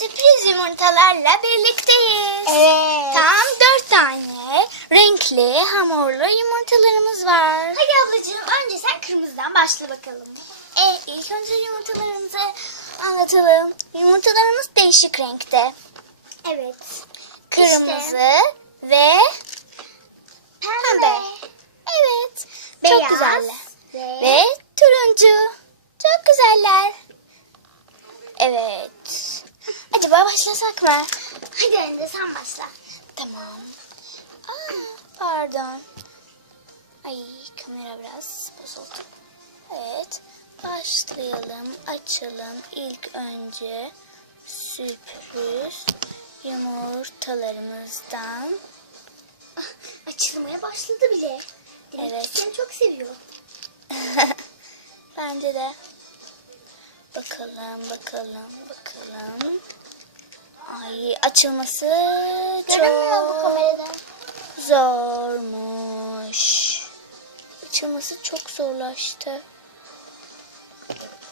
sürpriz yumurtalarla birlikteyiz. Evet. Tam dört tane renkli hamurlu yumurtalarımız var. Hadi ablacığım önce sen kırmızıdan başla bakalım. E, ilk önce yumurtalarımızı anlatalım. Yumurtalarımız değişik renkte. Evet. Kırmızı ve Pembe. pembe. Evet. Beyaz. Çok güzeller. Ve, Ve turuncu. Çok güzeller. Evet. Acaba başlasak mı? hadi önce sen başla. Tamam. Aa, pardon. Ay kamera biraz bozuldu. Evet. Başlayalım. Açalım. İlk önce sürpriz yumurtalarımızdan. Ah, Açılmaya başladı bile. Demek Evet. seni çok seviyor. Bence de. Bakalım, bakalım, bakalım. Ay açılması Görünmüyor bu çok kamerada. zormuş. Açılması çok zorlaştı.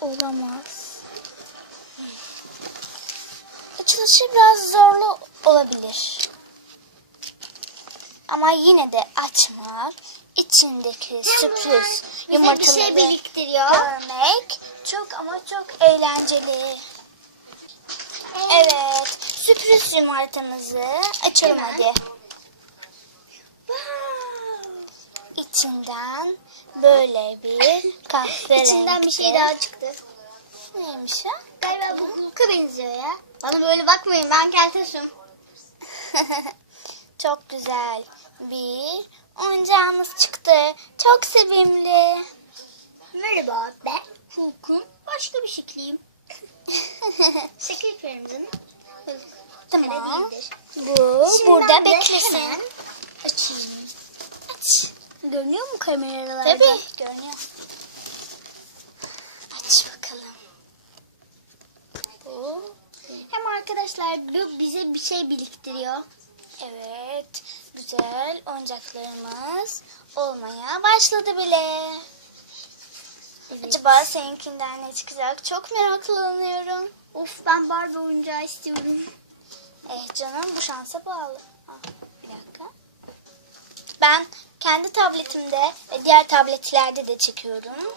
Olamaz. Açılışı biraz zorlu olabilir. Ama yine de açmak, içindeki sürpriz Bize bir yumurtaları şey biriktiriyor. görmek çok ama çok eğlenceli. Evet, sürpriz yumurtamızı açalım Hemen. hadi. Wow. İçinden böyle bir kahverengi. İçinden bir şey daha çıktı. Neymiş o? Galiba bu Hulk'a benziyor ya. Bana böyle bakmayın ben keltoşum. Çok güzel bir oyuncağımız çıktı. Çok sevimli. Merhaba ben Hulk'un başka bir şekliyim. Canım. Hulk. Tamam. Bu Şimdi burada beklesin. açayım. Aç. Görünüyor mu kameralarda? Tabii görünüyor. Aç bakalım. Bu. Hem arkadaşlar bu bize bir şey biriktiriyor. Evet. Güzel oyuncaklarımız olmaya başladı bile. Acaba seninkinden ne çıkacak? Çok meraklanıyorum. Of ben Barbie oyuncağı istiyorum. Eh canım bu şansa bağlı. Ah, bir dakika. Ben kendi tabletimde ve diğer tabletlerde de çekiyorum.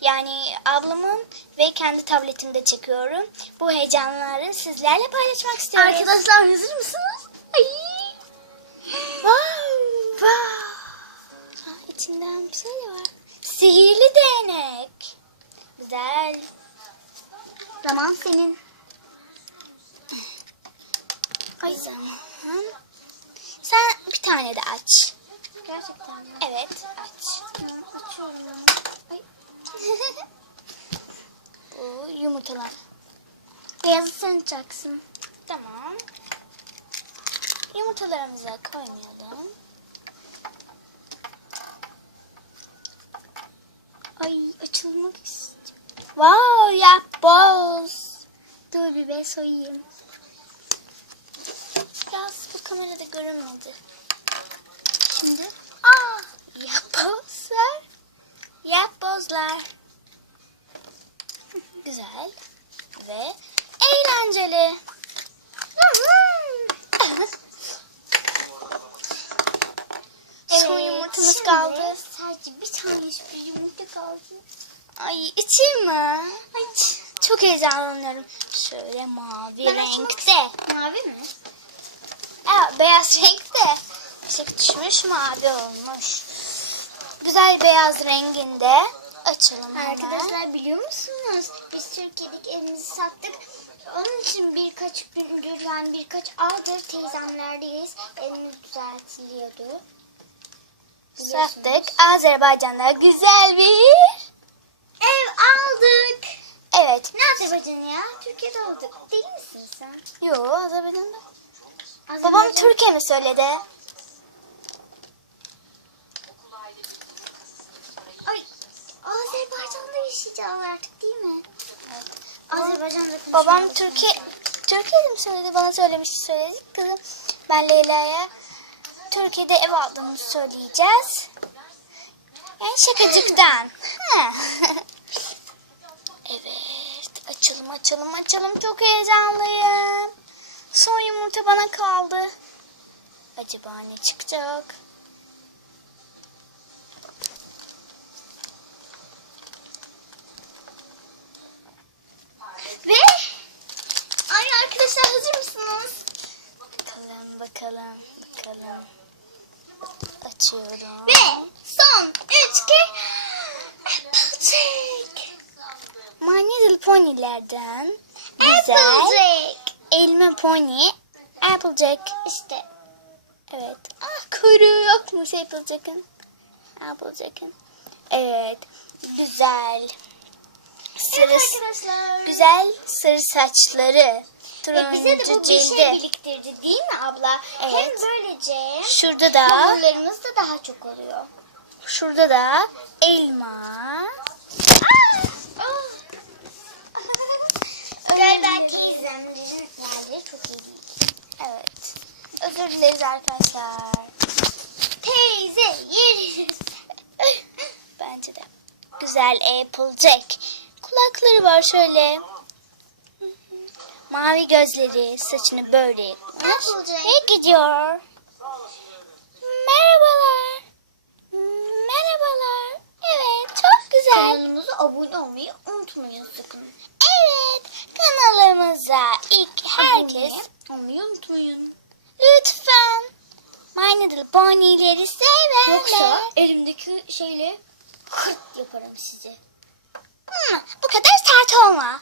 Yani ablamın ve kendi tabletimde çekiyorum. Bu heyecanları sizlerle paylaşmak istiyorum. Arkadaşlar hazır mısınız? Ay. Wow. Ha, içinden bir şey var. Sihirli değnek. Güzel. Zaman senin. Ay zaman. Sen bir tane de aç. Gerçekten mi? Evet aç. Tamam, açıyorum ben. Ay. Bu yumurtalar. Beyazı sen açacaksın. Tamam. Yumurtalarımıza koymayalım. Ay açılmak istiyorum. Wow yapboz. Dur bir be soyayım. Biraz bu kamerada görünmedi. Şimdi. Aa yapbozlar. Yapbozlar. Güzel ve eğlenceli. Son yumurtamız şimdi kaldı. Sadece bir tane bir yumurta kaldı. Ay içeyim mi? Ay, Çok heyecanlanıyorum. Şöyle mavi Ben renkte. Mavi mi? Beyaz renkte. Işık düşmüş mavi olmuş. Güzel beyaz renginde. Açalım hemen. Arkadaşlar biliyor musunuz? Biz Türkiye'deki evimizi sattık. Onun için birkaç gündür yani birkaç aydır teyzemlerdeyiz. Evimiz düzeltiliyordu. Sattık. Azerbaycan'da güzel bir... Ev aldık. Evet. Ne Azerbaycan'ı ya? Türkiye'de aldık. Deli misin sen? Yo Azerbaycan'da. Babam Türkiye mi söyledi? Ay, Azerbaycan'da yaşayacağız artık değil mi? Azerbaycan'da konuşmaya Babam. Türkiye Türkiye'de mi söyledi? Bana söylemişti söyledik kızım. Ben Leyla'ya Türkiye'de ev aldığımızı söyleyeceğiz. Yani şakacıktan. Evet. Açalım. Açalım açalım çok heyecanlıyım. Son yumurta bana kaldı. Acaba ne çıkacak? Ve ay arkadaşlar hazır mısınız? Bakalım bakalım bakalım. Açıyorum. Ve son üç kere Applejack. My Little Pony'lerden güzel Applejack. Elma pony Applejack. İşte Evet. Ah kuyruğu yokmuş Applejack'ın. Applejack'ın. Evet. Güzel. Sarı, evet arkadaşlar. güzel sarı saçları. Ve bize de Turuncu bu bir şey cildi. biriktirdi değil mi abla? Evet. Hem böylece Şurada da, hamurlarımız da daha çok oluyor. şurada da elma. Galiba teyzemlerin yerleri çok iyi değil. Evet. Özür dileriz arkadaşlar. Teyze yeriz. Bence de. Güzel Applejack. Kulakları var şöyle. Mavi gözleri, saçını böyle yapmış. Ne gidiyor? Merhabalar. Merhabalar. Evet, çok güzel. Kanalımıza abone olmayı unutmayın sakın. Evet, kanalımıza ilk herkes olmayı unutmayın. lütfen My Little Pony'leri severler. Yoksa elimdeki şeyle kırt yaparım size. Hmm, bu kadar sert olma.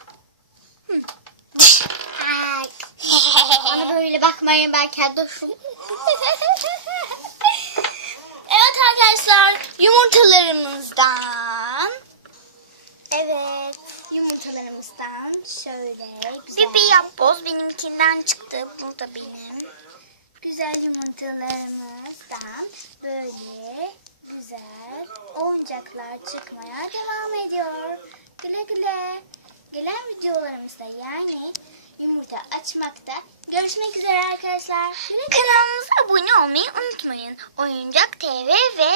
Ay. Bana böyle bakmayın ben kendi hoşum. evet arkadaşlar yumurtalarımızdan evet yumurtalarımızdan şöyle güzel. Bir yapboz benimkinden çıktı bu da benim güzel yumurtalarımızdan böyle güzel oyuncaklar çıkmaya devam ediyor güle güle gelen videolarımızda yani yumurta açmakta görüşmek üzere arkadaşlar güle güle. Kanalımıza abone olmayı unutmayın. Oyuncak TV ve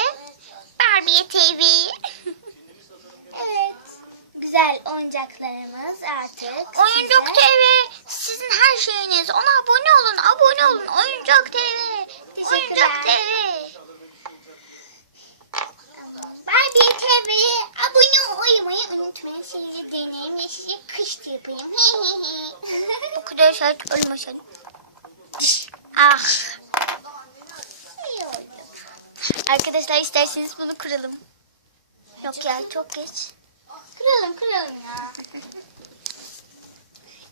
Barbie TV. Evet. Güzel oyuncaklarımız artık. Oyuncak size- TV sizin her şeyiniz. Ona abone olun, abone olun. Oyuncak TV. Oyuncak TV. Barbie TV'ye abone olmayı unutmayın. Sizi deneyim ve size kış yapayım. Bu kadar sert olmasın. Ah. Arkadaşlar isterseniz bunu kuralım. Yok ya çok geç. Kıralım kıralım ya.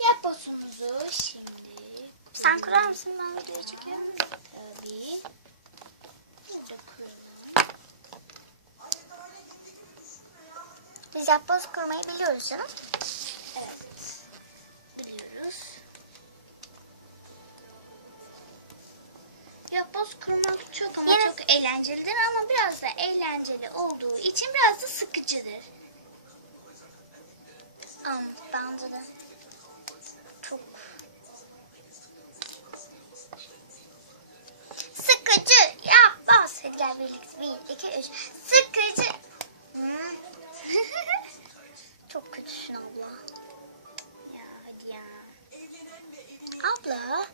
Yap bozumuzu şimdi. Sen kurar mısın? Ben videoyu çekiyorum. Tabii. Burada kuralım. Biz yapboz kurmayı biliyoruz canım. Evet. Biliyoruz. Yapboz kurmak çok ama Yine- çok eğlencelidir ama biraz da eğlenceli olduğu için biraz da sıkıcıdır. Bence de çok sıkıcı yapmaz. Hadi gel birlikte. Bir, iki, üç. Sıkıcı. Çok kötüsün abla. Ya hadi ya. Abla.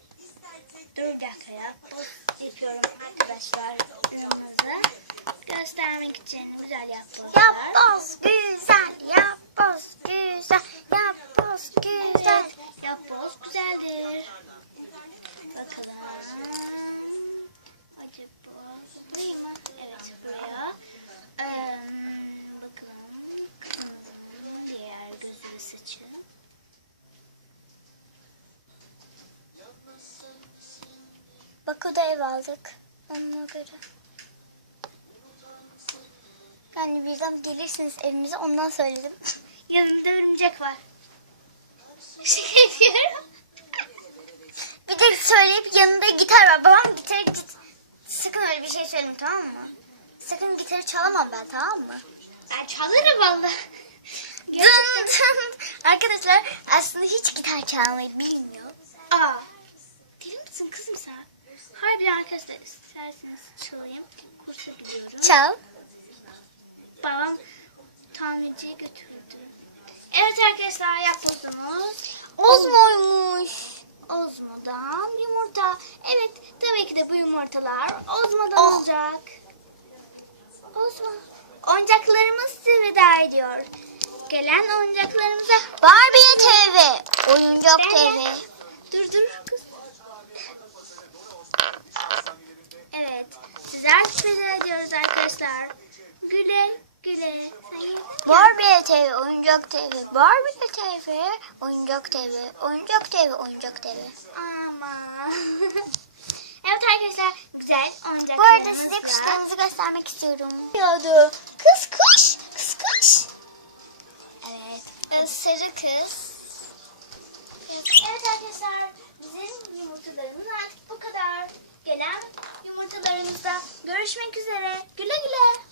Dur bir dakika ya. Yapıyorum arkadaşlar. Göstermek için güzel yapbozlar. Yapboz güzel. Baku'da ev aldık. Ona göre. Yani birden gelirsiniz evimize ondan söyledim. Yanımda örümcek var. Şey diyorum. Bir de söyleyip yanında gitar var. Babam gitarı git. Sakın öyle bir şey söyleme tamam mı? Sakın gitarı çalamam ben tamam mı? Ben çalarım valla. Dın dın. Arkadaşlar aslında hiç gitar çalmayı bilmiyor. Aa. Deli misin kızım sen? Harbi arkadaşlar isterseniz çalayım. Kursa gidiyorum. Çal. Babam tamirciye götürdü. Evet arkadaşlar yapbozdumuz Ozmo'ymuş. Ozmo'dan yumurta. Evet tabii ki de bu yumurtalar Ozmo'dan Oh. olacak. Ozmo. Oyuncaklarımız size veda ediyor. Gelen oyuncaklarımıza Barbie TV. Oyuncak TV. Dur dur kız. Evet. Sizler veda ediyoruz arkadaşlar. Güle güle. Barbie TV, oyuncak TV. Barbie TV, oyuncak TV. Oyuncak TV, oyuncak TV. Ama. evet arkadaşlar güzel oyuncaklarımız Bu arada size var. kuşlarınızı göstermek istiyorum. Diyordu. Kız kuş, kız kuş. Evet. Sarı kız. Evet arkadaşlar bizim yumurtalarımız artık bu kadar. Gelen yumurtalarımızda görüşmek üzere. Güle güle.